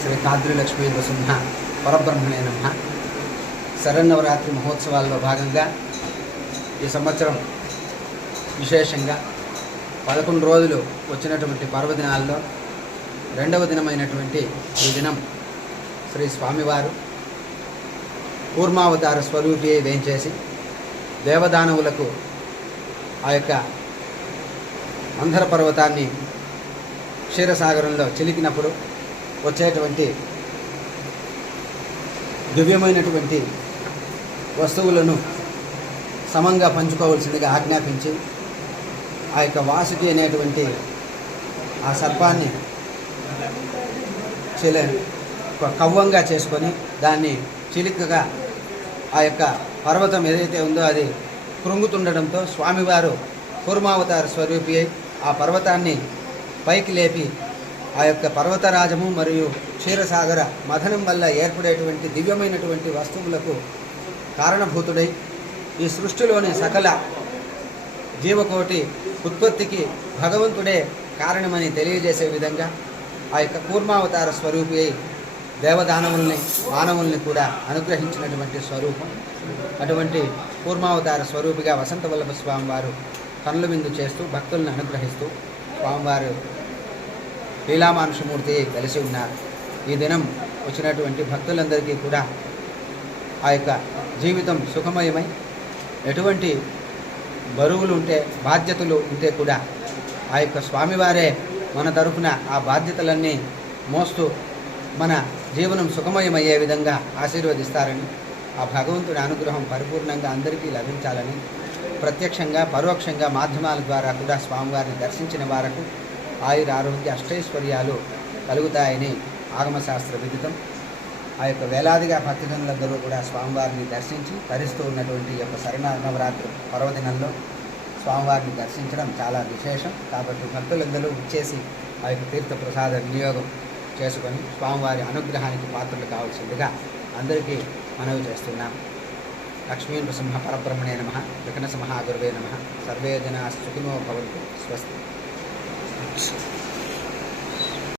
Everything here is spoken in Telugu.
శ్రీ కాద్రిలక్ష్మీ నృసింహ పరబ్రహ్మణే నమః. శరన్నవరాత్రి మహోత్సవాల్లో భాగంగా ఈ సంవత్సరం విశేషంగా 11 రోజులు వచ్చినటువంటి పర్వదినాల్లో రెండవ దినమైనటువంటి ఈ దినం శ్రీ స్వామివారు కూర్మావతార స్వరూపి వేంచేసి దేవదానవులకు ఆ యొక్క మందర పర్వతాన్ని క్షీరసాగరంలో చిలికినప్పుడు వచ్చేటువంటి దివ్యమైనటువంటి వస్తువులను సమంగా పంచుకోవాల్సిందిగా ఆజ్ఞాపించి ఆ యొక్క వాసుకి అనేటువంటి ఆ సర్పాన్ని కవ్వంగా చేసుకొని దాన్ని చిలికగా ఆ యొక్క పర్వతం ఏదైతే ఉందో అది కృంగుతుండడంతో స్వామివారు కూర్మావతార స్వరూపి అయి ఆ పర్వతాన్ని పైకి లేపి ఆ యొక్క పర్వతరాజము మరియు క్షీరసాగర మథనం వల్ల ఏర్పడేటువంటి దివ్యమైనటువంటి వస్తువులకు కారణభూతుడై ఈ సృష్టిలోని సకల జీవకోటి ఉత్పత్తికి భగవంతుడే కారణమని తెలియజేసే విధంగా ఆ యొక్క కూర్మావతార స్వరూపి అయి దేవదానవుల్ని మానవుల్ని కూడా అనుగ్రహించినటువంటి స్వరూపం. అటువంటి కూర్మావతార స్వరూపిగా వసంతవల్లభ స్వామివారు కనుల విందు చేస్తూ భక్తులను అనుగ్రహిస్తూ స్వామివారు లీలామానుషమూర్తి కలిసి ఉన్నారు. ఈ దినం వచ్చినటువంటి భక్తులందరికీ కూడా ఆ యొక్క జీవితం సుఖమయమై ఎటువంటి బరువులు ఉంటే బాధ్యతలు ఉంటే కూడా ఆ యొక్క స్వామివారే మన తరఫున ఆ బాధ్యతలన్నీ మోస్తూ మన జీవనం సుఖమయమయ్యే విధంగా ఆశీర్వదిస్తారని, ఆ భగవంతుడి అనుగ్రహం పరిపూర్ణంగా అందరికీ లభించాలని ప్రత్యక్షంగా పరోక్షంగా మాధ్యమాల ద్వారా కూడా స్వామివారిని దర్శించిన వారకు ఆయుర ఆరోగ్య అష్టైశ్వర్యాలు కలుగుతాయని ఆగమశాస్త్ర విదితం. ఆ యొక్క వేలాదిగా భక్తజనులందరూ కూడా స్వామివారిని దర్శించి తరిస్తూ ఉన్నటువంటి ఈ యొక్క శరన్నవరాత్రి పర్వదినంలో స్వామివారిని దర్శించడం చాలా విశేషం. కాబట్టి భక్తులందరూ ఇచ్చేసి ఆ యొక్క తీర్థ ప్రసాద వినియోగం చేసుకొని స్వామివారి అనుగ్రహానికి పాత్రలు కావాల్సిందిగా అందరికీ మనవి చేస్తున్నాం. లక్ష్మీ నృసింహ పరబ్రహ్మణే నమః. విఘ్నసమహాగురవే నమః. సర్వే జనాః సుఖినో భవంతు. స్వస్తి.